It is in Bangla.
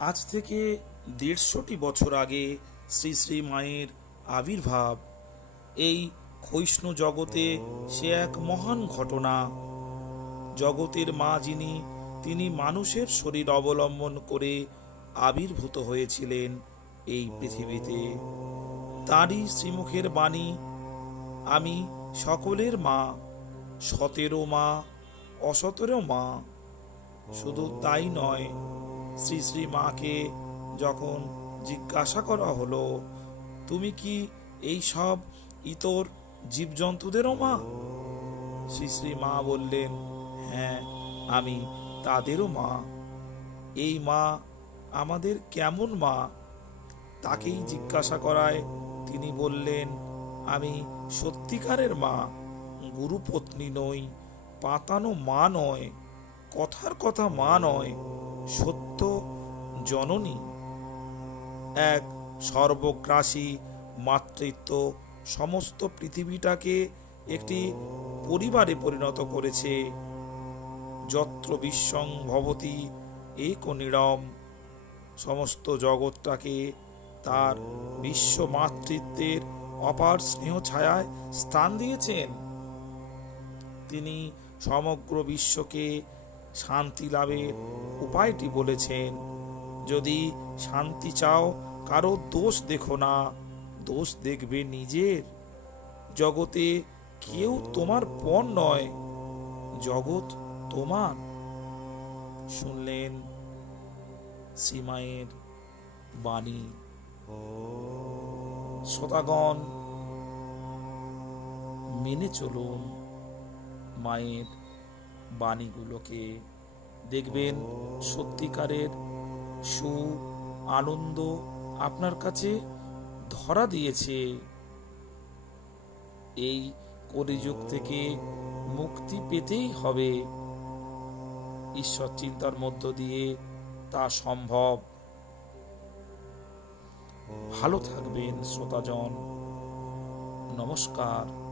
আজ থেকে ১৫০টি বছর আগে শ্রী শ্রী মায়ের আবির্ভাব। এই ক্ষয়িষ্ণু জগতে সে এক মহান ঘটনা। জগতের মা যিনি, তিনি মানুষের শরীর অবলম্বন করে আবির্ভূত হয়েছিলেন এই পৃথিবীতে। তাঁরই শ্রীমুখের বাণী, আমি সকলের মা, সতেরও মা, অসতেরও মা। শুধু তাই নয়, শ্রী শ্রী মাকে যখন জিজ্ঞাসা করা হলো, তুমি কি এই সব ইতর জীবজন্তুদেরও মা? শ্রী শ্রী মা বললেন, হ্যাঁ, আমি তাদেরও মা। এই মা আমাদের কেমন মা? তাকেই জিজ্ঞাসা করায় তিনি বললেন, আমি সত্যিকারের মা, গুরুপত্নী নই, পাতানো মা নয়, কথার কথা মা নয়, সত্য জননী। এক সর্বগ্রাসী মাতৃত্ব সমস্ত পৃথিবীটাকে একটি পরিবারে পরিণত করেছে। যত্র বিশ্বং ভবতি এক নীড়ম, সমস্ত জগৎটাকে তার বিশ্ব মাতৃত্বের অপার স্নেহ ছায়ায় স্থান দিয়েছেন। তিনি সমগ্র বিশ্বকে শান্তি লাভের উপায়টি বলেছেন। যদি শান্তি চাও, কারো দোষ দেখো না, দোষ দেখবে নিজের। জগতে কেউ তোমার পর নয়, জগৎ তোমার। শুনলেন শ্রীমায়ের বাণী। শ্রোতাগণ, মেনে চলুন মায়ের বাণীগুলোকে। দেখবেন সত্যিকারের সুখ, আনন্দ আপনার কাছে ধরা দিয়েছে। এই কলিযুগ থেকে মুক্তি পেতেই হবে। ঈশ্বর চিন্তার মধ্য দিয়ে তা সম্ভব। ভালো থাকবেন শ্রোতাজন। নমস্কার।